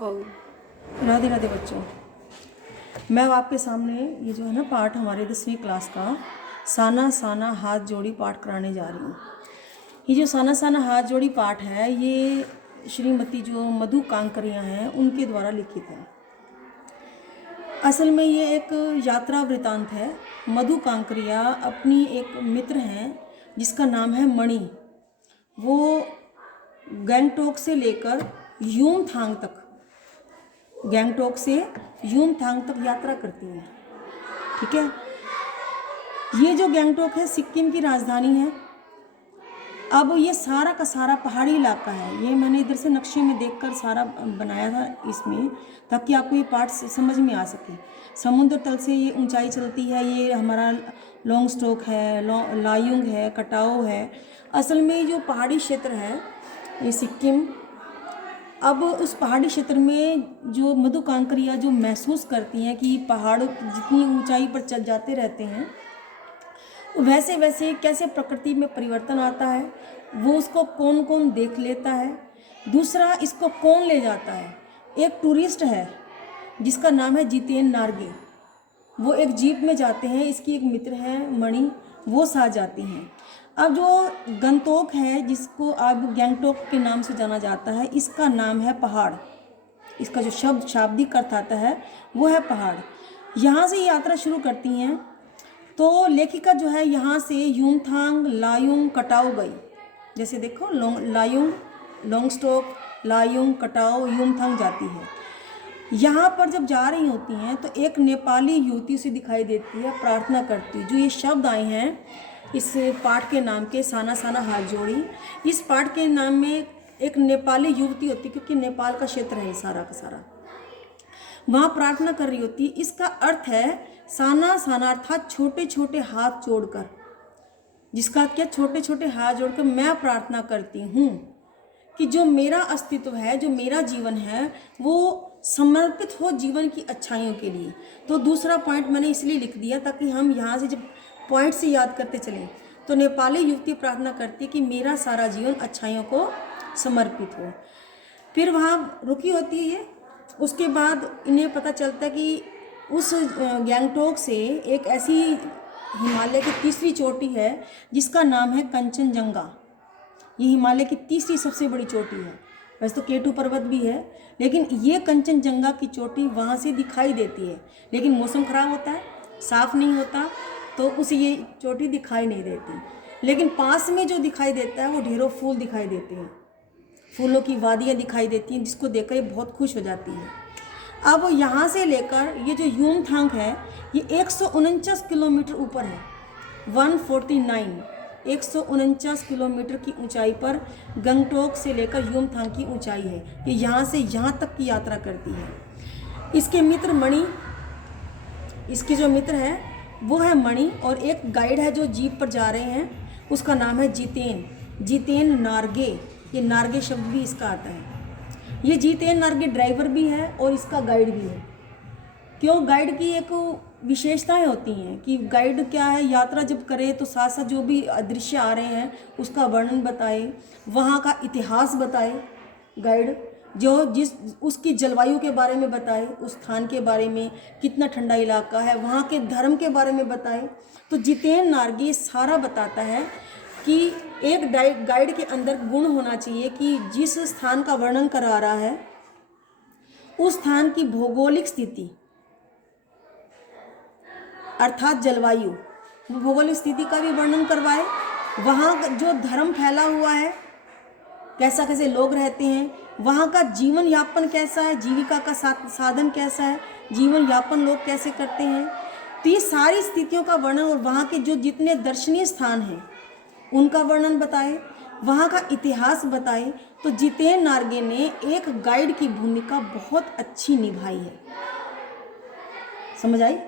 और राधे राधे बच्चों, मैं अब आपके सामने ये जो है ना पाठ हमारे 10वीं क्लास का साना साना हाथ जोड़ी पाठ कराने जा रही हूँ। ये जो साना साना हाथ जोड़ी पाठ है ये श्रीमती जो मधु कांकरिया हैं उनके द्वारा लिखित है। असल में ये एक यात्रा वृतांत है। मधु कांकरिया अपनी एक मित्र हैं जिसका नाम है मणि। वो गैंगटोक से लेकर यूमथांग तक यात्रा करती हैं। ठीक है, ये जो गैंगटोक है सिक्किम की राजधानी है। अब ये सारा का सारा पहाड़ी इलाका है। ये मैंने इधर से नक्शे में देखकर सारा बनाया था इसमें, ताकि आपको ये पार्ट समझ में आ सके। समुद्र तल से ये ऊंचाई चलती है। ये हमारा लोंगस्टोक है, लायुंग है, कटाओ है। असल में जो पहाड़ी क्षेत्र है ये सिक्किम। अब उस पहाड़ी क्षेत्र में जो मधु कांकरिया जो महसूस करती हैं कि पहाड़ जितनी ऊंचाई पर चढ़ जाते रहते हैं वैसे वैसे कैसे प्रकृति में परिवर्तन आता है, वो उसको कौन कौन देख लेता है, दूसरा इसको कौन ले जाता है। एक टूरिस्ट है जिसका नाम है जितेन नार्गे। वो एक जीप में जाते हैं। इसकी एक मित्र है मणि, वो साथ जाती हैं। अब जो गंतोक है जिसको अब गैंगटोक के नाम से जाना जाता है, इसका नाम है पहाड़। इसका जो शाब्दिक अर्थ आता है वो है पहाड़। यहाँ से यात्रा शुरू करती हैं तो लेखिका जो है यहाँ से यूमथांग, लायुंग, कटाओ गई। जैसे देखो लायुंग, लोंगस्टोक, लायुंग, कटाओ, यूमथांग जाती है। यहाँ पर जब जा रही होती हैं तो एक नेपाली युवती से दिखाई देती है, प्रार्थना करती है। जो ये शब्द आए हैं इस पाठ के नाम के साना साना हाथ जोड़ी, इस पाठ के नाम में एक नेपाली युवती होती है, क्योंकि नेपाल का क्षेत्र है सारा का सारा। वहाँ प्रार्थना कर रही होती है। इसका अर्थ है साना साना अर्थात छोटे छोटे हाथ जोड़कर, जिसका क्या छोटे छोटे हाथ जोड़कर मैं प्रार्थना करती हूँ कि जो मेरा अस्तित्व है, जो मेरा जीवन है, वो समर्पित हो जीवन की अच्छाइयों के लिए। तो दूसरा पॉइंट मैंने इसलिए लिख दिया ताकि हम यहाँ से जब पॉइंट से याद करते चलें। तो नेपाली युवती प्रार्थना करती है कि मेरा सारा जीवन अच्छाइयों को समर्पित हो। फिर वहाँ रुकी होती है ये। उसके बाद इन्हें पता चलता है कि उस गैंगटोक से एक ऐसी हिमालय की तीसरी चोटी है जिसका नाम है कंचनजंगा। ये हिमालय की तीसरी सबसे बड़ी चोटी है। वैसे तो केटू पर्वत भी है, लेकिन ये कंचनजंगा की चोटी वहाँ से दिखाई देती है। लेकिन मौसम ख़राब होता है, साफ़ नहीं होता, तो उसे ये चोटी दिखाई नहीं देती। लेकिन पास में जो दिखाई देता है वो ढेरों फूल दिखाई देते हैं, फूलों की वादियाँ दिखाई देती हैं, जिसको देखकर ये बहुत खुश हो जाती है। अब यहाँ से लेकर ये जो यूमथांग है ये 149 किलोमीटर ऊपर है। 149 किलोमीटर की ऊंचाई पर गंगटोक से लेकर यूमथांग की ऊंचाई है। ये यहाँ से यहाँ तक की यात्रा करती है। इसके मित्र मणि, इसकी जो मित्र है वो है मणि, और एक गाइड है जो जीप पर जा रहे हैं, उसका नाम है जितेन नार्गे। ये नार्गे शब्द भी इसका आता है। ये जितेन नार्गे ड्राइवर भी है और इसका गाइड भी है। क्यों? गाइड की एक विशेषताएं होती हैं कि गाइड क्या है, यात्रा जब करे तो साथ साथ जो भी दृश्य आ रहे हैं उसका वर्णन बताए, वहाँ का इतिहास बताए गाइड, जो जिस उसकी जलवायु के बारे में बताए, उस स्थान के बारे में, कितना ठंडा इलाका है, वहाँ के धर्म के बारे में बताए। तो जितेन नार्गे सारा बताता है कि एक गाइड के अंदर गुण होना चाहिए कि जिस स्थान का वर्णन करा रहा है उस स्थान की भौगोलिक स्थिति अर्थात जलवायु, वो भौगोलिक स्थिति का भी वर्णन करवाए। वहाँ जो धर्म फैला हुआ है, कैसा कैसे लोग रहते हैं, वहाँ का जीवन यापन कैसा है, जीविका का साधन कैसा है, जीवन यापन लोग कैसे करते हैं। तो ये सारी स्थितियों का वर्णन, और वहाँ के जो जितने दर्शनीय स्थान हैं उनका वर्णन बताए, वहाँ का इतिहास बताए। तो जितेन नार्गे ने एक गाइड की भूमिका बहुत अच्छी निभाई है। समझ आई?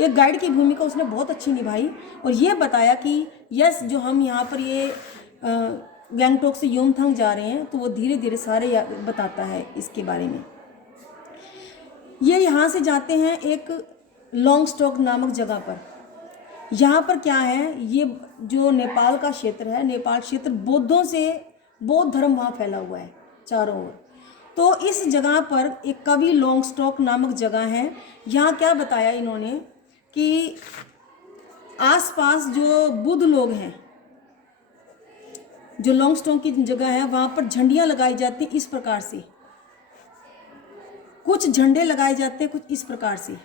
एक गाइड की भूमिका उसने बहुत अच्छी निभाई और ये बताया कि यस, जो हम यहाँ पर ये गैंगटोक से यूमथांग जा रहे हैं, तो वो धीरे धीरे सारे बताता है इसके बारे में। ये यहाँ से जाते हैं एक लोंगस्टोक नामक जगह पर। यहाँ पर क्या है, ये जो नेपाल का क्षेत्र है, नेपाल क्षेत्र बौद्ध धर्म वहाँ फैला हुआ है चारों ओर। तो इस जगह पर एक कवि लॉन्गस्टॉक नामक जगह है। यहाँ क्या बताया इन्होंने कि आसपास जो बुद्ध लोग हैं, जो लॉन्गस्टॉक की जगह है, वहाँ पर झंडियाँ लगाई जाती हैं इस प्रकार से, कुछ झंडे लगाए जाते हैं कुछ इस प्रकार से।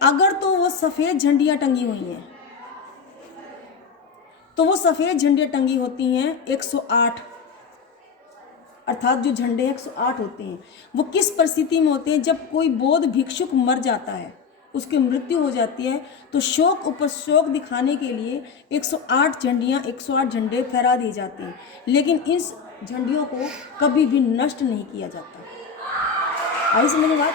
अगर तो वो सफ़ेद झंडियाँ टंगी हुई हैं, तो वो सफ़ेद झंडियाँ टंगी होती हैं 108, अर्थात जो झंडे 108 होते हैं, वो किस परिस्थिति में होते हैं? जब कोई बौद्ध भिक्षुक मर जाता है, उसकी मृत्यु हो जाती है, तो शोक ऊपर शोक दिखाने के लिए 108 झंडियाँ 108 झंडे फहरा दिए जाते हैं, लेकिन इस झंडियों को कभी भी नष्ट नहीं किया जाता। आई समझ में बात?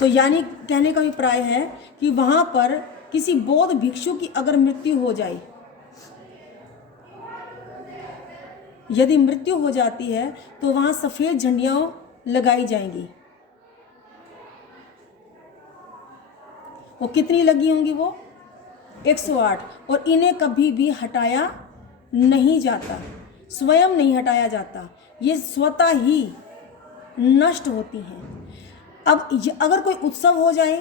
तो यानी कहने का अभिप्राय है कि वहाँ पर किसी बौद्ध भिक्षु की अगर मृत्यु हो जाए, यदि मृत्यु हो जाती है, तो वहाँ सफ़ेद झंडियाँ लगाई जाएंगी। वो कितनी लगी होंगी? वो 108, और इन्हें कभी भी हटाया नहीं जाता, स्वयं नहीं हटाया जाता, ये स्वतः ही नष्ट होती हैं। अब अगर कोई उत्सव हो जाए,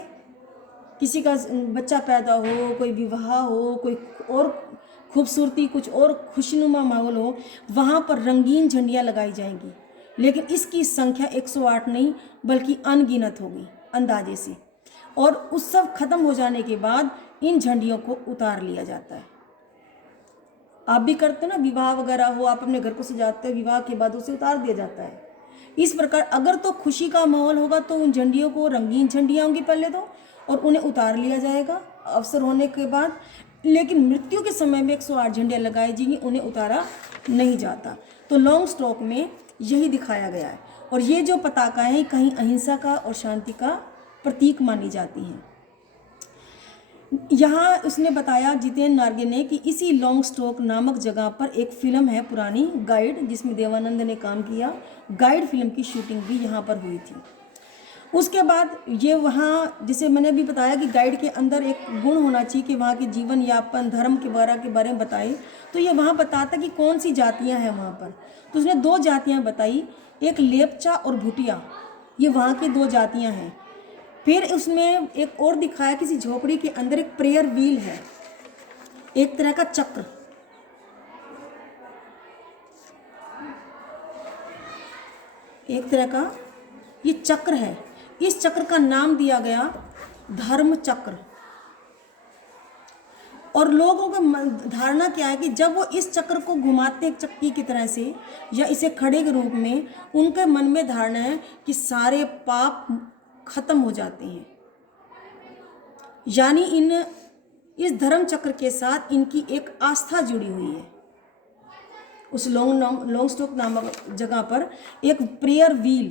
किसी का बच्चा पैदा हो, कोई विवाह हो, कोई और खूबसूरती, कुछ और खुशनुमा माहौल हो, वहाँ पर रंगीन झंडियाँ लगाई जाएंगी, लेकिन इसकी संख्या 108 नहीं बल्कि अनगिनत होगी अंदाजे से। और उत्सव खत्म हो जाने के बाद इन झंडियों को उतार लिया जाता है। आप भी करते हो ना, विवाह वगैरह हो, आप अपने घर को सजाते हो, विवाह के बाद उसे उतार दिया जाता है। इस प्रकार अगर तो खुशी का माहौल होगा तो उन झंडियों को, रंगीन झंडियाँ होंगी पहले तो, और उन्हें उतार लिया जाएगा अवसर होने के बाद। लेकिन मृत्यु के समय में 108 झंडियाँ लगाई जाएंगी, उन्हें उतारा नहीं जाता। तो लॉन्गस्टॉक में यही दिखाया गया है। और ये जो पताका है कहीं अहिंसा का और शांति का प्रतीक मानी जाती हैं। यहाँ उसने बताया, जितेंद्र नार्गे ने, कि इसी लॉन्गस्टॉक नामक जगह पर एक फिल्म है पुरानी, गाइड, जिसमें देवानंद ने काम किया। गाइड फिल्म की शूटिंग भी यहाँ पर हुई थी। उसके बाद ये वहाँ, जैसे मैंने अभी बताया कि गाइड के अंदर एक गुण होना चाहिए कि वहाँ के जीवन यापन, धर्म के बारे में बताए। तो ये वहाँ बताता कि कौन सी जातियाँ हैं वहाँ पर। तो उसने 2 जातियाँ बताई, एक लेपचा और भूटिया, ये वहाँ की 2 जातियाँ हैं। फिर उसमें एक और दिखाया, किसी झोपड़ी के अंदर एक प्रेयर व्हील है, एक तरह का चक्र, एक तरह का ये चक्र है। इस चक्र का नाम दिया गया धर्म चक्र। और लोगों की धारणा क्या है कि जब वो इस चक्र को घुमाते हैं चक्की की तरह से, या इसे खड़े के रूप में, उनके मन में धारणा है कि सारे पाप खत्म हो जाते हैं। यानी इस धर्म चक्र के साथ इनकी एक आस्था जुड़ी हुई है। उस लॉन्गस्टॉक नामक जगह पर एक प्रेयर व्हील,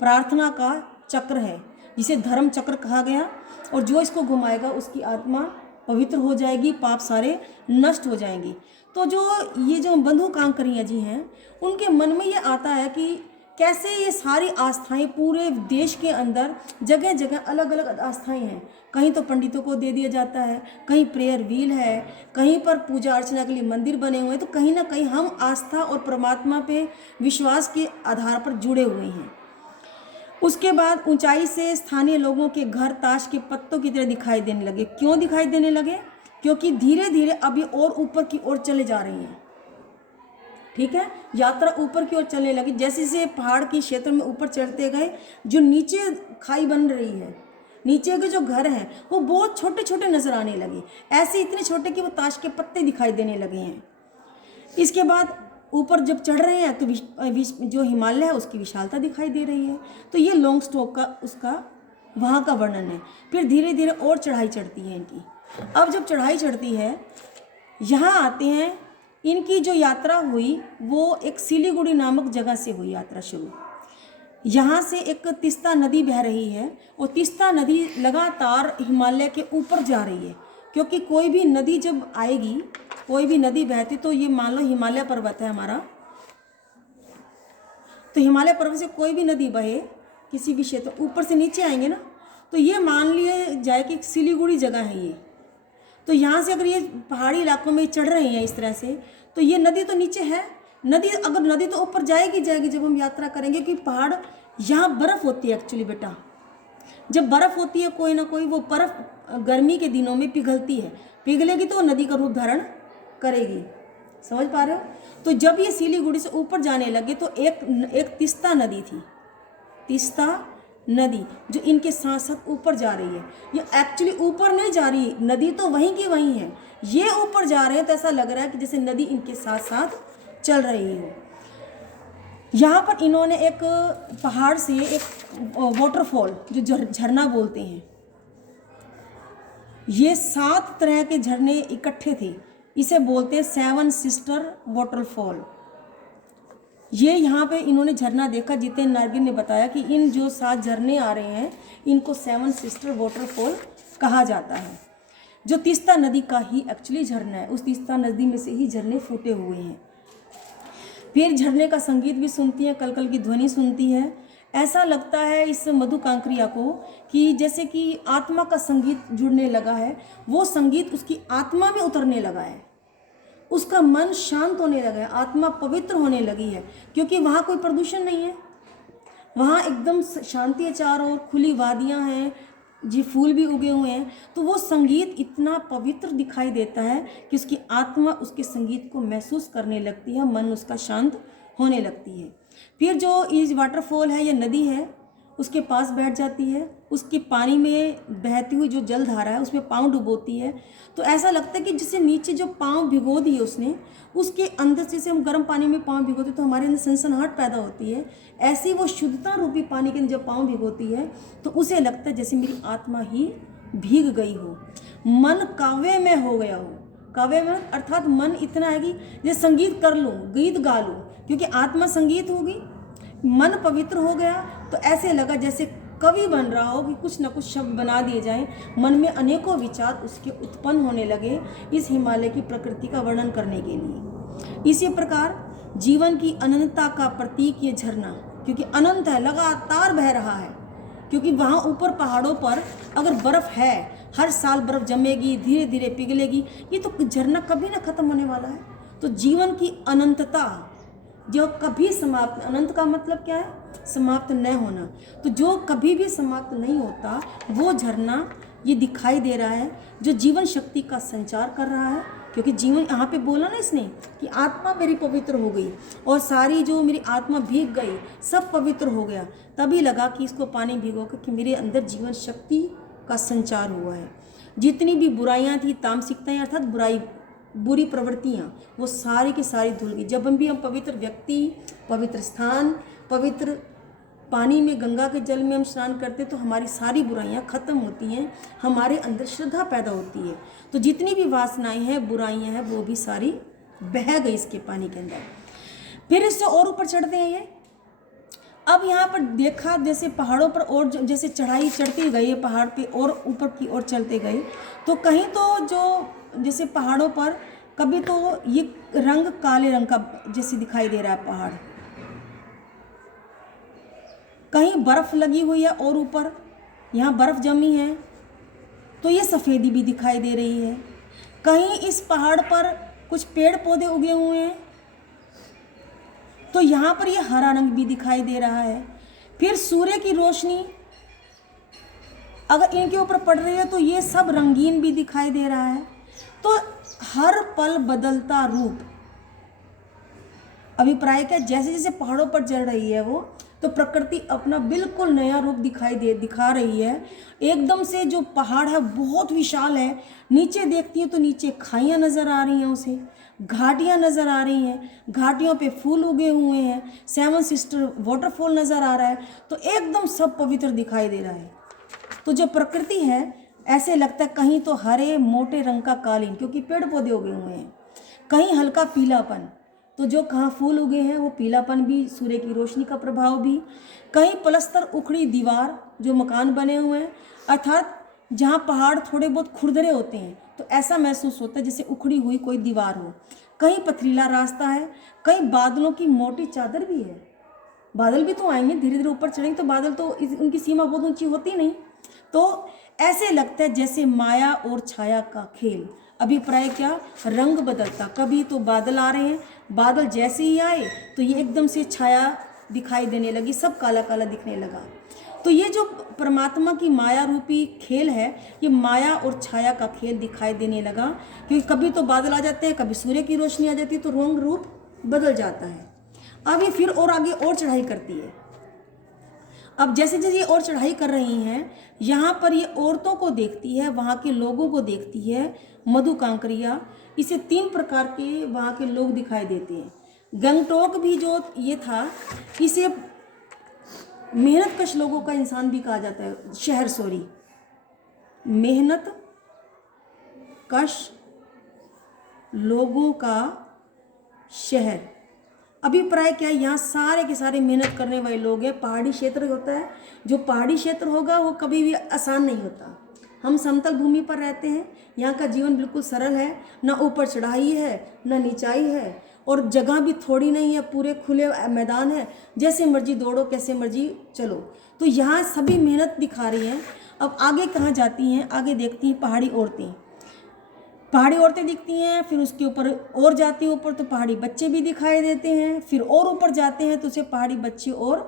प्रार्थना का चक्र है, जिसे धर्म चक्र कहा गया। और जो इसको घुमाएगा उसकी आत्मा पवित्र हो जाएगी, पाप सारे नष्ट हो जाएंगी। तो जो बंधु कांकरिया जी हैं, उनके मन में ये आता है कि कैसे ये सारी आस्थाएं पूरे देश के अंदर जगह जगह अलग अलग आस्थाएं हैं। कहीं तो पंडितों को दे दिया जाता है, कहीं प्रेयर व्हील है, कहीं पर पूजा अर्चना के लिए मंदिर बने हुए हैं। तो कहीं ना कहीं हम आस्था और परमात्मा पे विश्वास के आधार पर जुड़े हुए हैं। उसके बाद ऊंचाई से स्थानीय लोगों के घर ताश के पत्तों की तरह दिखाई देने लगे। क्यों दिखाई देने लगे? क्योंकि धीरे धीरे अब ये और ऊपर की ओर चले जा रही हैं। ठीक है, यात्रा ऊपर की ओर चलने लगी। जैसे जैसे पहाड़ के क्षेत्र में ऊपर चढ़ते गए, जो नीचे खाई बन रही है, नीचे के जो घर हैं वो बहुत छोटे छोटे नजर आने लगे, ऐसे इतने छोटे कि वो ताश के पत्ते दिखाई देने लगे हैं। इसके बाद ऊपर जब चढ़ रहे हैं तो जो हिमालय है उसकी विशालता दिखाई दे रही है। तो ये लॉन्गस्टॉक का उसका वहाँ का वर्णन है। फिर धीरे धीरे और चढ़ाई चढ़ती है इनकी। अब जब चढ़ाई चढ़ती है, यहाँ आते हैं, इनकी जो यात्रा हुई वो एक सिलीगुड़ी नामक जगह से हुई यात्रा शुरू। यहाँ से एक तीस्ता नदी बह रही है और तीस्ता नदी लगातार हिमालय के ऊपर जा रही है। क्योंकि कोई भी नदी जब आएगी, कोई भी नदी बहती, तो ये मान लो हिमालय पर्वत है हमारा, तो हिमालय पर्वत से कोई भी नदी बहे किसी भी क्षेत्र, ऊपर से नीचे आएंगे ना, तो ये मान लिया जाए कि सिलीगुड़ी जगह है ये। तो यहाँ से अगर ये पहाड़ी इलाकों में चढ़ रहे हैं इस तरह से, तो ये नदी तो नीचे है, नदी, अगर नदी तो ऊपर जाएगी जाएगी जब हम यात्रा करेंगे, कि पहाड़, यहाँ बर्फ़ होती है एक्चुअली बेटा। जब बर्फ़ होती है कोई ना कोई, वो बर्फ़ गर्मी के दिनों में पिघलती है, पिघलेगी तो नदी का रूप धारण करेगी। समझ पा रहे हो? तो जब ये सिलीगुड़ी से ऊपर जाने लगे तो एक तीस्ता नदी थी, तीस्ता नदी, जो इनके साथ साथ ऊपर जा रही है। ये एक्चुअली ऊपर नहीं जा रही, नदी तो वहीं की वहीं है, ये ऊपर जा रहे हैं, तो ऐसा लग रहा है कि जैसे नदी इनके साथ साथ चल रही हो। यहाँ पर इन्होंने एक पहाड़ से एक वाटरफॉल, जो झरना बोलते हैं, ये 7 तरह के झरने इकट्ठे थे, इसे बोलते हैं 7 सिस्टर वाटरफॉल। ये यहाँ पे इन्होंने झरना देखा, जितेंद्र नार्गिन ने बताया कि इन जो 7 झरने आ रहे हैं इनको 7 सिस्टर वाटरफॉल कहा जाता है, जो तीस्ता नदी का ही एक्चुअली झरना है। उस तीस्ता नदी में से ही झरने फूटे हुए हैं। फिर झरने का संगीत भी सुनती है, कलकल की ध्वनि सुनती है। ऐसा लगता है इस मधु कांकरिया को कि जैसे कि आत्मा का संगीत जुड़ने लगा है, वो संगीत उसकी आत्मा में उतरने लगा है, उसका मन शांत होने लगा है, आत्मा पवित्र होने लगी है, क्योंकि वहाँ कोई प्रदूषण नहीं है, वहाँ एकदम शांति है, चारों ओर खुली वादियाँ हैं, जी फूल भी उगे हुए हैं। तो वो संगीत इतना पवित्र दिखाई देता है कि उसकी आत्मा उसके संगीत को महसूस करने लगती है, मन उसका शांत होने लगती है। फिर जो ये वाटरफॉल है, ये नदी है, उसके पास बैठ जाती है, उसके पानी में बहती हुई जो जलधारा है उसमें पाँव डुबोती है, तो ऐसा लगता है कि जिससे नीचे जो पाँव भिगो दिए उसने, उसके अंदर से जैसे हम गर्म पानी में पाँव भिगोते तो हमारे अंदर सनसनाहट पैदा होती है, ऐसी वो शुद्धता रूपी पानी के अंदर जब पाँव भिगोती है तो उसे लगता है जैसे मेरी आत्मा ही भीग गई हो, मन काव्य में हो गया हो। काव्य में अर्थात मन इतना है कि जैसे संगीत कर लूँ, गीत गा लूँ, क्योंकि आत्मा संगीत होगी, मन पवित्र हो गया, तो ऐसे लगा जैसे कवि बन रहा हो कि कुछ न कुछ शब्द बना दिए जाएं, मन में अनेकों विचार उसके उत्पन्न होने लगे इस हिमालय की प्रकृति का वर्णन करने के लिए। इसी प्रकार जीवन की अनंतता का प्रतीक ये झरना, क्योंकि अनंत है, लगातार बह रहा है, क्योंकि वहाँ ऊपर पहाड़ों पर अगर बर्फ़ है, हर साल बर्फ़ जमेगी, धीरे धीरे पिघलेगी, ये तो झरना कभी ना ख़त्म होने वाला है। तो जीवन की अनंतता जो कभी समाप्त, अनंत का मतलब क्या है? समाप्त न होना, तो जो कभी भी समाप्त नहीं होता वो झरना ये दिखाई दे रहा है, जो जीवन शक्ति का संचार कर रहा है। क्योंकि जीवन, यहाँ पे बोला ना इसने कि आत्मा मेरी पवित्र हो गई और सारी जो मेरी आत्मा भीग गई, सब पवित्र हो गया, तभी लगा कि इसको पानी भिगो कर कि मेरे अंदर जीवन शक्ति का संचार हुआ है। जितनी भी बुराइयाँ थी, तामसिकताएँ अर्थात बुरी प्रवृत्तियाँ, वो सारी की सारी धुल गई। जब हम पवित्र व्यक्ति, पवित्र स्थान, पवित्र पानी में, गंगा के जल में हम स्नान करते तो हमारी सारी बुराइयाँ खत्म होती हैं, हमारे अंदर श्रद्धा पैदा होती है। तो जितनी भी वासनाएं हैं, बुराइयाँ हैं, वो भी सारी बह गई इसके पानी के अंदर। फिर इससे और ऊपर चढ़ते हैं ये। अब यहाँ पर देखा जैसे पहाड़ों पर और जैसे चढ़ाई चढ़ती गई है, पहाड़ पे और ऊपर की ओर चलते गए, तो कहीं तो जो जैसे पहाड़ों पर कभी तो ये रंग काले रंग का जैसे दिखाई दे रहा है पहाड़, कहीं बर्फ़ लगी हुई है और ऊपर यहाँ बर्फ़ जमी है तो ये सफ़ेदी भी दिखाई दे रही है। कहीं इस पहाड़ पर कुछ पेड़ पौधे उगे हुए हैं तो यहाँ पर ये हरा रंग भी दिखाई दे रहा है। फिर सूर्य की रोशनी अगर इनके ऊपर पड़ रही है तो ये सब रंगीन भी दिखाई दे रहा है। तो हर पल बदलता रूप, अभिप्राय क्या, जैसे जैसे पहाड़ों पर चढ़ रही है वो, तो प्रकृति अपना बिल्कुल नया रूप दिखा रही है। एकदम से जो पहाड़ है बहुत विशाल है, नीचे देखती है तो नीचे खाइयाँ नज़र आ रही हैं उसे, घाटियाँ नज़र आ रही हैं, घाटियों पे फूल उगे हुए हैं, 7 सिस्टर वाटरफॉल नज़र आ रहा है, तो एकदम सब पवित्र दिखाई दे रहा है। तो जो प्रकृति है ऐसे लगता है कहीं तो हरे मोटे रंग का कालीन, क्योंकि पेड़ पौधे उगे हुए हैं, कहीं हल्का पीलापन, तो जो कहाँ फूल उगे हैं वो पीलापन भी, सूर्य की रोशनी का प्रभाव भी, कहीं पलस्तर उखड़ी दीवार जो मकान बने हुए हैं, अर्थात जहाँ पहाड़ थोड़े बहुत खुरदरे होते हैं तो ऐसा महसूस होता है जैसे उखड़ी हुई कोई दीवार हो, कहीं पथरीला रास्ता है, कहीं बादलों की मोटी चादर भी है। बादल भी तो आएंगे, धीरे धीरे ऊपर चढ़ेंगे तो बादल तो उनकी सीमा बहुत ऊंची होती नहीं, तो ऐसे लगता है जैसे माया और छाया का खेल, अभिप्राय क्या, रंग बदलता। कभी तो बादल आ रहे हैं, बादल जैसे ही आए तो ये एकदम से छाया दिखाई देने लगी, सब काला काला दिखने लगा। तो ये जो परमात्मा की माया रूपी खेल है, ये माया और छाया का खेल दिखाई देने लगा, क्योंकि कभी तो बादल आ जाते हैं, कभी सूर्य की रोशनी आ जाती है, तो रंग रूप बदल जाता है। अब ये फिर और आगे और चढ़ाई करती है। अब जैसे जैसे ये और चढ़ाई कर रही हैं, यहाँ पर ये औरतों को देखती है, वहाँ के लोगों को देखती है, मधु कांकरिया। इसे 3 प्रकार के वहाँ के लोग दिखाई देते हैं। गंगटोक भी जो ये था, इसे मेहनत कश लोगों का इंसान भी कहा जाता है, शहर, सॉरी, मेहनत कश लोगों का शहर। अभिप्राय क्या है, यहाँ सारे के सारे मेहनत करने वाले लोग हैं। पहाड़ी क्षेत्र होता है, जो पहाड़ी क्षेत्र होगा वो कभी भी आसान नहीं होता। हम समतल भूमि पर रहते हैं, यहाँ का जीवन बिल्कुल सरल है, ना ऊपर चढ़ाई है ना नीचाई है, और जगह भी थोड़ी नहीं है, पूरे खुले मैदान है, जैसे मर्जी दौड़ो, कैसे मर्जी चलो। तो यहाँ सभी मेहनत दिखा रही हैं। अब आगे कहाँ जाती हैं, आगे देखती हैं पहाड़ी औरतें। पहाड़ी औरतें दिखती हैं, फिर उसके ऊपर और जाती हैं ऊपर तो पहाड़ी बच्चे भी दिखाई देते हैं, फिर और ऊपर जाते हैं तो उसे पहाड़ी बच्चे और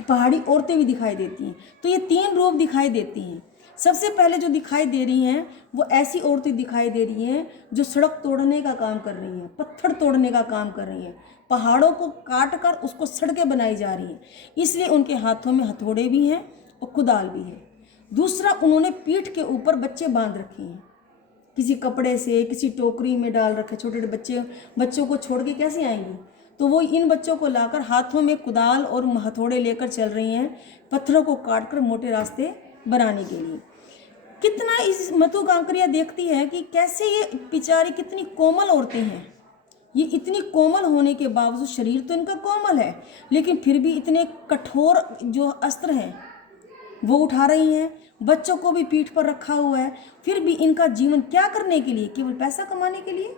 पहाड़ी औरतें भी दिखाई देती हैं। तो ये 3 रूप दिखाई देती हैं। सबसे पहले जो दिखाई दे रही हैं वो ऐसी औरतें दिखाई दे रही हैं जो सड़क तोड़ने का काम कर रही हैं, पत्थर तोड़ने का काम कर रही हैं, पहाड़ों को काट कर उसको सड़कें बनाई जा रही हैं, इसलिए उनके हाथों में हथौड़े भी हैं और कुदाल भी है। दूसरा, उन्होंने पीठ के ऊपर बच्चे बांध रखे हैं, किसी कपड़े से, किसी टोकरी में डाल रखे। छोटे छोटे बच्चों को छोड़ के कैसे आएंगी, तो वो इन बच्चों को लाकर हाथों में कुदाल और हथौड़े लेकर चल रही हैं, पत्थरों को काट कर मोटे रास्ते बनाने के लिए। कितना इस मधु कांकरिया देखती है कि कैसे ये बेचारी कितनी कोमल औरतें हैं। ये इतनी कोमल होने के बावजूद, शरीर तो इनका कोमल है, लेकिन फिर भी इतने कठोर जो अस्त्र हैं वो उठा रही हैं। बच्चों को भी पीठ पर रखा हुआ है, फिर भी इनका जीवन क्या करने के लिए, केवल पैसा कमाने के लिए,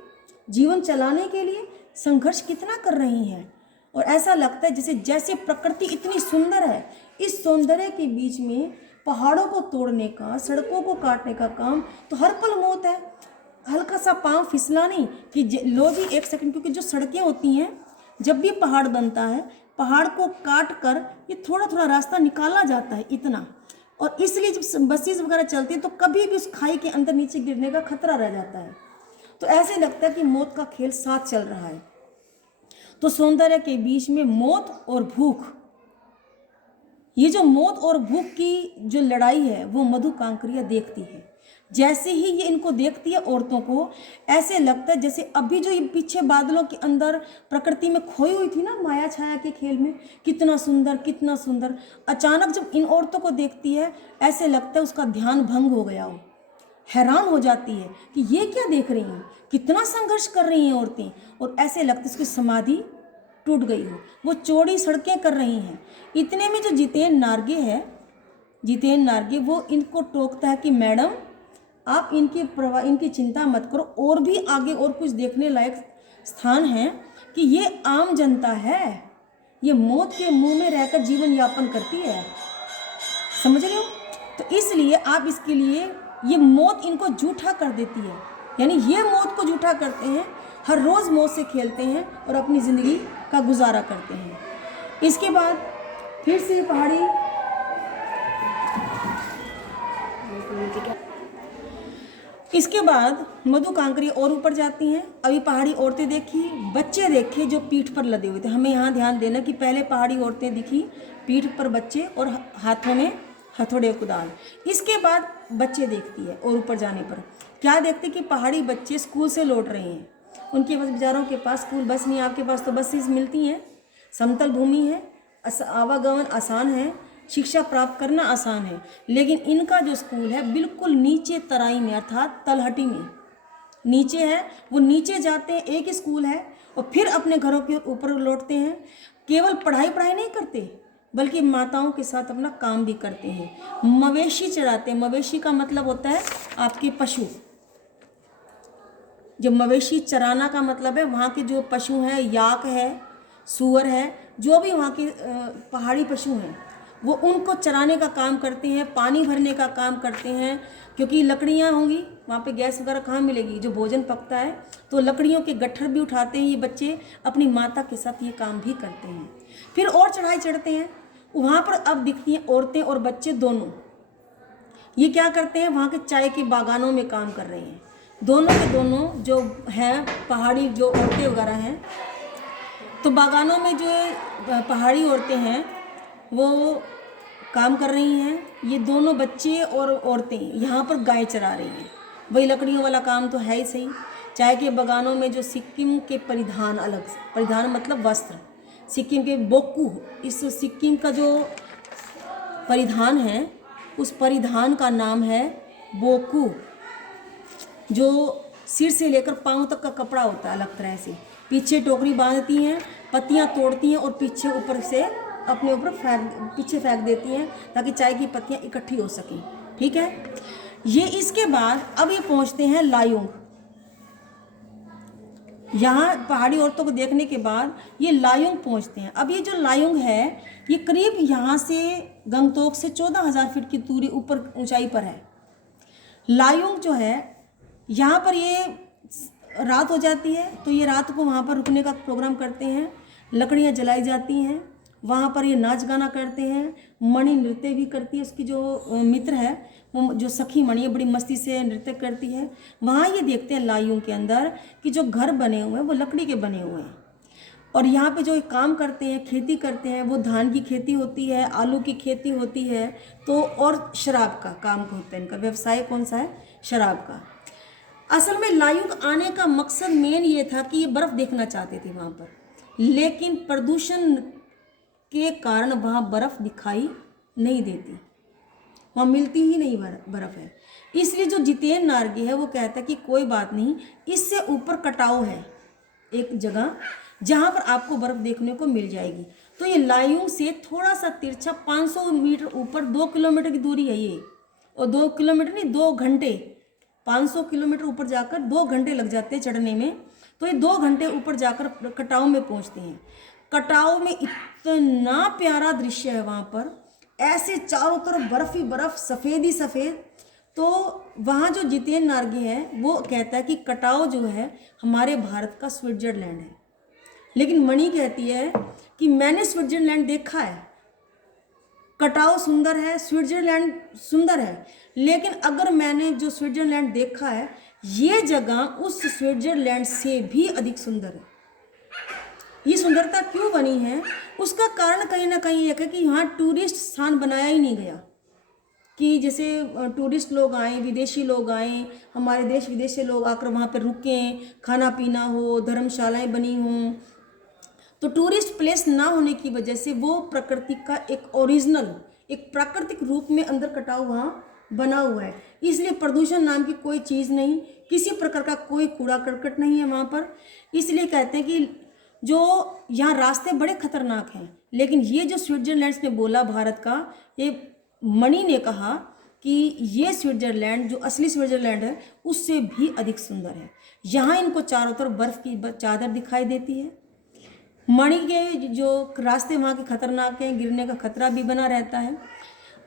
जीवन चलाने के लिए संघर्ष कितना कर रही हैं। और ऐसा लगता है जैसे जैसे प्रकृति इतनी सुंदर है, इस सौंदर्य के बीच में पहाड़ों को तोड़ने का, सड़कों को काटने का काम तो हर पल मौत है। हल्का सा पाँव फिसला नहीं कि लो जी 1 सेकंड, क्योंकि जो सड़कें होती हैं, जब भी पहाड़ बनता है, पहाड़ को काट कर ये थोड़ा थोड़ा रास्ता निकाला जाता है इतना, और इसलिए जब बसेस वगैरह चलती हैं तो कभी भी उस खाई के अंदर नीचे गिरने का खतरा रह जाता है। तो ऐसे लगता है कि मौत का खेल साथ चल रहा है। तो सौंदर्य के बीच में मौत और भूख, ये जो मौत और भूख की जो लड़ाई है वो मधु कांकरिया देखती है। जैसे ही ये इनको देखती है औरतों को, ऐसे लगता है जैसे अभी जो ये पीछे बादलों के अंदर प्रकृति में खोई हुई थी ना माया छाया के खेल में, कितना सुंदर कितना सुंदर, अचानक जब इन औरतों को देखती है ऐसे लगता है उसका ध्यान भंग हो गया हो। हैरान हो जाती है कि ये क्या देख रही हैं, कितना संघर्ष कर रही हैं औरतें, और ऐसे लगता है उसकी समाधि टूट गई हो। वो चौड़ी सड़कें कर रही हैं। इतने में जो जितेन नार्गे है, जितेन नार्गे, वो इनको टोकता है कि मैडम आप इनकी चिंता मत करो, और भी आगे और कुछ देखने लायक स्थान है, कि ये आम जनता है, ये मौत के मुंह में रहकर जीवन यापन करती है, समझ रहे हो। तो इसलिए आप इसके लिए, ये मौत इनको झूठा कर देती है, यानी ये मौत को झूठा करते हैं, हर रोज़ मौत से खेलते हैं और अपनी ज़िंदगी का गुजारा करते हैं। इसके बाद फिर से पहाड़ी, इसके बाद मधु कांकरिया और ऊपर जाती हैं। अभी पहाड़ी औरतें देखी, बच्चे देखे जो पीठ पर लदे हुए थे। हमें यहाँ ध्यान देना कि पहले पहाड़ी औरतें दिखी, पीठ पर बच्चे और हाथों में हथौड़े कुदाल। इसके बाद बच्चे देखती है, और ऊपर जाने पर क्या देखते कि पहाड़ी बच्चे स्कूल से लौट रहे हैं। उनके पास, बेचारों के पास स्कूल बस नहीं, आपके पास तो बसेस मिलती हैं, समतल भूमि है, आवागमन आसान है, शिक्षा प्राप्त करना आसान है। लेकिन इनका जो स्कूल है बिल्कुल नीचे तराई में, अर्थात तलहटी में नीचे है। वो नीचे जाते हैं, एक ही स्कूल है, और फिर अपने घरों के ऊपर लौटते हैं। केवल पढ़ाई नहीं करते, बल्कि माताओं के साथ अपना काम भी करते हैं। मवेशी चराते हैं। मवेशी का मतलब होता है आपके पशु। जब मवेशी चराना का मतलब है वहाँ के जो पशु हैं, याक है, सूअर है, जो भी वहाँ के पहाड़ी पशु हैं, वो उनको चराने का काम करते हैं, पानी भरने का काम करते हैं, क्योंकि लकड़ियाँ होंगी वहाँ पे, गैस वगैरह कहाँ मिलेगी, जो भोजन पकता है, तो लकड़ियों के गट्ठर भी उठाते हैं ये बच्चे, अपनी माता के साथ ये काम भी करते हैं। फिर और चढ़ाई चढ़ते हैं, वहाँ पर अब दिखती हैं औरतें और बच्चे दोनों। ये क्या करते हैं, वहाँ के चाय के बागानों में काम कर रहे हैं। दोनों के दोनों जो हैं पहाड़ी जो औरतें वगैरह हैं, तो बागानों में जो पहाड़ी औरतें हैं वो काम कर रही हैं। ये दोनों बच्चे और औरतें यहाँ पर गाय चरा रही हैं। वही लकड़ियों वाला काम तो है ही सही। चाय के बागानों में जो सिक्किम के परिधान, अलग से परिधान मतलब वस्त्र, सिक्किम के बोकू, इस सिक्किम का जो परिधान है उस परिधान का नाम है बोकू, जो सिर से लेकर पांव तक का कपड़ा होता है अलग तरह से। पीछे टोकरी बांधती हैं, पत्तियां तोड़ती हैं और पीछे ऊपर से अपने ऊपर पीछे फेंक देती हैं ताकि चाय की पत्तियां इकट्ठी हो सकें। ठीक है, ये इसके बाद अब ये पहुंचते हैं लायुंग। यहाँ पहाड़ी औरतों को देखने के बाद ये लायुंग पहुंचते हैं। अब ये जो लायुंग है ये करीब यहाँ से गंगटोक से 14,000 फीट की दूरी ऊपर ऊंचाई पर है। लायुंग जो है यहाँ पर ये रात हो जाती है तो ये रात को वहाँ पर रुकने का प्रोग्राम करते हैं। लकड़ियाँ जलाई जाती हैं, वहाँ पर ये नाच गाना करते हैं। मणि नृत्य भी करती है, उसकी जो मित्र है वो जो सखी मणि है बड़ी मस्ती से नृत्य करती है। वहाँ ये देखते हैं लायुंग के अंदर कि जो घर बने हुए हैं वो लकड़ी के बने हुए हैं। और यहाँ पे जो काम करते हैं, खेती करते हैं, वो धान की खेती होती है, आलू की खेती होती है, तो और शराब का काम होता है। इनका व्यवसाय कौन सा है, शराब का। असल में लायुंग आने का मकसद मेन ये था कि ये बर्फ़ देखना चाहते थे वहाँ पर, लेकिन प्रदूषण के कारण वहाँ बर्फ़ दिखाई नहीं देती, वहाँ मिलती ही नहीं बर्फ़ है। इसलिए जो जितेन नार्गे है वो कहता है कि कोई बात नहीं, इससे ऊपर कटाव है एक जगह जहाँ पर आपको बर्फ़ देखने को मिल जाएगी। तो ये लायुंग से थोड़ा सा तिरछा 500 मीटर ऊपर 2 किलोमीटर की दूरी है ये, और 2 किलोमीटर नहीं 2 घंटे, 500 किलोमीटर ऊपर जाकर 2 घंटे लग जाते हैं चढ़ने में। तो ये 2 घंटे ऊपर जाकर कटाव में पहुंचते हैं। कटाव में इतना प्यारा दृश्य है वहाँ पर, ऐसे चारों तरफ बर्फ ही बर्फ, सफ़ेद ही सफ़ेद। तो वहाँ जो जितेन नार्गे है वो कहता है कि कटाव जो है हमारे भारत का स्विट्ज़रलैंड है। लेकिन मणि कहती है कि मैंने स्विट्ज़रलैंड देखा है, कटाव सुंदर है, स्विट्ज़रलैंड सुंदर है, लेकिन अगर मैंने जो स्विट्ज़रलैंड देखा है ये जगह उस स्विट्ज़रलैंड से भी अधिक सुंदर है। ये सुंदरता क्यों बनी है, उसका कारण कहीं ना कहीं एक है कि यहाँ टूरिस्ट स्थान बनाया ही नहीं गया, कि जैसे टूरिस्ट लोग आए, विदेशी लोग आए, हमारे देश विदेश से लोग आकर वहाँ पर रुकें, खाना पीना हो, धर्मशालाएं बनी हों। तो टूरिस्ट प्लेस ना होने की वजह से वो प्रकृति का एक ओरिजिनल, एक प्राकृतिक रूप में अंदर कटाव वहाँ बना हुआ है। इसलिए प्रदूषण नाम की कोई चीज़ नहीं, किसी प्रकार का कोई कूड़ा करकट नहीं है वहाँ पर। इसलिए कहते हैं कि जो यहाँ रास्ते बड़े खतरनाक हैं, लेकिन ये जो स्विट्ज़रलैंड ने बोला भारत का, ये मणि ने कहा कि ये स्विट्ज़रलैंड जो असली स्विट्ज़रलैंड है उससे भी अधिक सुंदर है। यहाँ इनको चारों तरफ बर्फ़ की चादर दिखाई देती है। मणि के जो रास्ते वहाँ के खतरनाक हैं, गिरने का खतरा भी बना रहता है।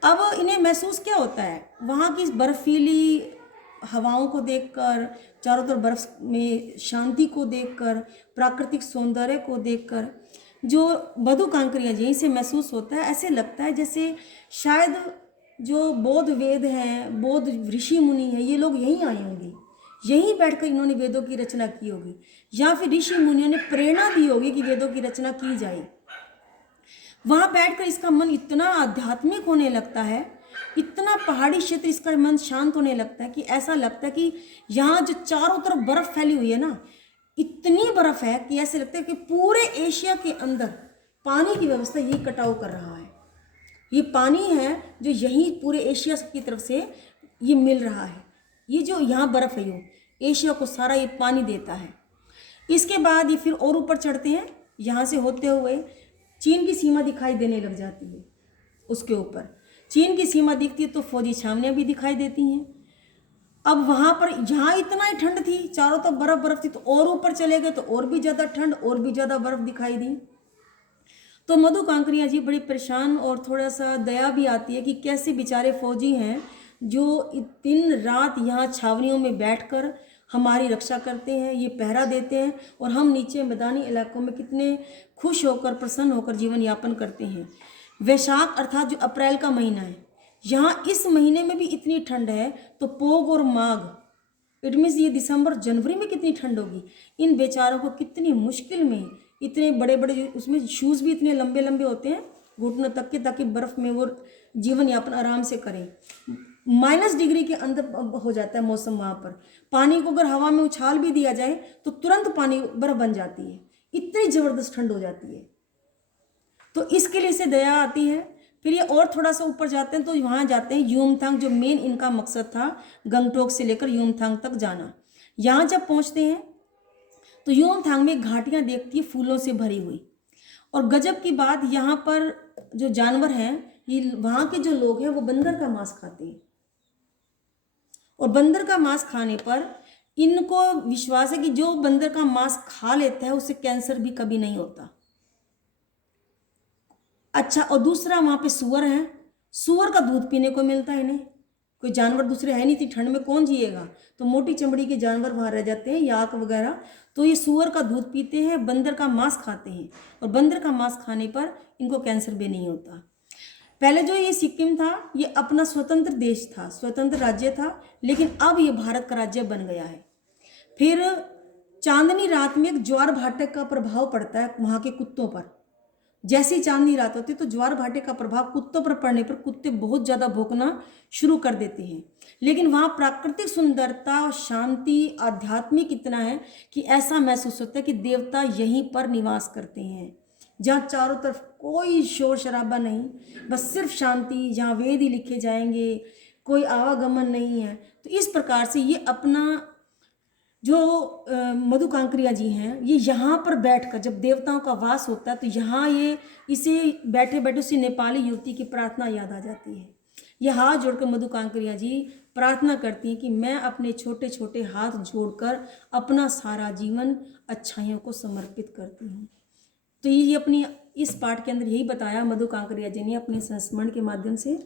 अब इन्हें महसूस क्या होता है, वहाँ की बर्फीली हवाओं को देखकर, चारों तरफ बर्फ में शांति को देखकर, प्राकृतिक सौंदर्य को देखकर, जो बधु कांकरिया यहीं से महसूस होता है। ऐसे लगता है जैसे शायद जो बौद्ध वेद हैं, बौद्ध ऋषि मुनि हैं, ये लोग यहीं आए होंगे, यहीं बैठकर इन्होंने वेदों की रचना की होगी, या फिर ऋषि मुनियों ने प्रेरणा दी होगी कि वेदों की रचना की जाए। वहाँ बैठकर इसका मन इतना आध्यात्मिक होने लगता है, इतना पहाड़ी क्षेत्र इसका मन शांत होने लगता है कि ऐसा लगता है कि यहाँ जो चारों तरफ बर्फ़ फैली हुई है ना, इतनी बर्फ़ है कि ऐसे लगता है कि पूरे एशिया के अंदर पानी की व्यवस्था यही कटाव कर रहा है। ये पानी है जो यहीं पूरे एशिया की तरफ से ये मिल रहा है। ये जो यहाँ बर्फ़ है ये एशिया को सारा ये पानी देता है। इसके बाद ये फिर और ऊपर चढ़ते हैं, यहाँ से होते हुए चीन की सीमा दिखाई देने लग जाती है। उसके ऊपर चीन की सीमा दिखती है तो फौजी छावनियाँ भी दिखाई देती हैं। अब वहाँ पर जहाँ इतना ही ठंड थी, चारों तरफ बर्फ थी, तो और ऊपर चले गए तो और भी ज़्यादा ठंड, और भी ज़्यादा बर्फ़ दिखाई दी। तो मधु कांकरिया जी बड़े परेशान और थोड़ा सा दया भी आती है कि कैसे बेचारे फौजी हैं जो दिन रात यहाँ छावनियों में बैठकर हमारी रक्षा करते हैं, ये पहरा देते हैं, और हम नीचे मैदानी इलाकों में कितने खुश होकर प्रसन्न होकर जीवन यापन करते हैं। वैशाख अर्थात जो अप्रैल का महीना है, यहाँ इस महीने में भी इतनी ठंड है, तो पोग और माघ इट मीन्स ये दिसंबर जनवरी में कितनी ठंड होगी। इन बेचारों को कितनी मुश्किल में, इतने बड़े बड़े उसमें शूज़ भी इतने लंबे लंबे होते हैं घुटनों तक के, ताकि बर्फ़ में वो जीवन यापन आराम से करें। -डिग्री के अंदर हो जाता है मौसम वहाँ पर। पानी को अगर हवा में उछाल भी दिया जाए तो तुरंत पानी बर्फ़ बन जाती है, इतनी ज़बरदस्त ठंड हो जाती है। तो इसके लिए से दया आती है। फिर ये और थोड़ा सा ऊपर जाते हैं तो वहाँ जाते हैं युमथांग, जो मेन इनका मकसद था गंगटोक से लेकर युमथांग तक जाना। यहाँ जब पहुँचते हैं तो युमथांग में घाटियाँ देखती है फूलों से भरी हुई, और गजब की बात, यहाँ पर जो जानवर हैं, ये वहाँ के जो लोग हैं वो बंदर का मांस खाते हैं, और बंदर का मांस खाने पर इनको विश्वास है कि जो बंदर का मांस खा लेता है उससे कैंसर भी कभी नहीं होता। अच्छा, और दूसरा वहाँ पे सूअर हैं, सूअर का दूध पीने को मिलता है इन्हें। कोई जानवर दूसरे है नहीं थी, ठंड में कौन जिएगा, तो मोटी चमड़ी के जानवर वहाँ रह जाते हैं, याक वगैरह, तो ये सूअर का दूध पीते हैं, बंदर का मांस खाते हैं, और बंदर का मांस खाने पर इनको कैंसर भी नहीं होता। पहले जो ये सिक्किम था ये अपना स्वतंत्र देश था, स्वतंत्र राज्य था, लेकिन अब ये भारत का राज्य बन गया है। फिर चांदनी रात में एक ज्वार भाटे का प्रभाव पड़ता है वहाँ के कुत्तों पर। जैसी चांदनी रात होती है तो ज्वार भाटे का प्रभाव कुत्तों पर पड़ने पर कुत्ते बहुत ज़्यादा भौंकना शुरू कर देते हैं। लेकिन वहाँ प्राकृतिक सुंदरता और शांति, आध्यात्मिक इतना है कि ऐसा महसूस होता है कि देवता यहीं पर निवास करते हैं, जहाँ चारों तरफ कोई शोर शराबा नहीं, बस सिर्फ शांति, जहाँ वेद ही लिखे जाएंगे, कोई आवागमन नहीं है। तो इस प्रकार से ये अपना जो मधु कांकरिया जी हैं, ये यहाँ पर बैठकर जब देवताओं का वास होता है तो यहाँ ये इसे बैठे बैठे उसी नेपाली युवती की प्रार्थना याद आ जाती है। ये हाथ जोड़कर मधु कांकरिया जी प्रार्थना करती हैं कि मैं अपने छोटे छोटे हाथ जोड़कर अपना सारा जीवन अच्छाइयों को समर्पित करती हूँ। तो ये अपनी इस पाठ के अंदर यही बताया मधु कांकरिया जी ने अपने संस्मरण के माध्यम से।